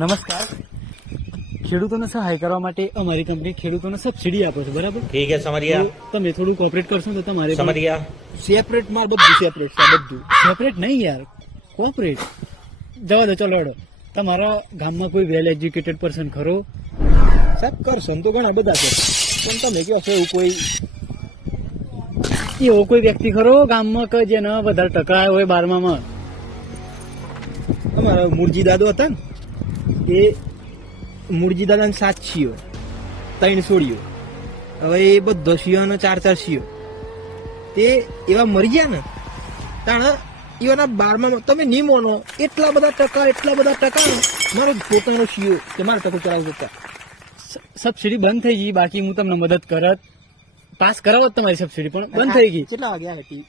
નમસ્કાર. ખેડૂતોને સહાય કરવા માટે અમારી કંપની ખેડૂતોને સબસિડી આપે છે, બરાબર? ठीक है समझ गया તો તમે થોડું કોઓપરેટ કરશો તો તમારે समझ गया સેપરેટ માર બધું સેપરેટ છે બધું. સેપરેટ નહીં યાર, કોઓપરેટ. જવા દો, ચલો હેડો. તમારા ગામમાં કોઈ વેલ એજ્યુકેટેડ પર્સન ખરો? સાહેબ કરશો ને તો ઘણા બધા છે, પણ તમે કહો છો એવું કોઈ એવો કોઈ વ્યક્તિ ખરો ગામમાં કે જેને વધારે ટકા હોય 12માં? અમારા મૂળજી દાદો હતા ને, એ મૂળજી દાદાને 7 શીઓ 3 છોડીઓ, હવે એ બધો શીઓ અને 4 શીઓ તે એવા મરી ગયા ને તાણ એવાના 12માં તમે નહીં માનો એટલા બધા ટકા મારો પોતાનો શીઓ કે મારો ટકો ચલાવી શકતા. સબસિડી બંધ થઈ ગઈ, બાકી હું તમને મદદ કરત, પાસ કરાવત તમારી સબસિડી, પણ બંધ થઈ ગઈ. કેટલા વાગ્યા હતી?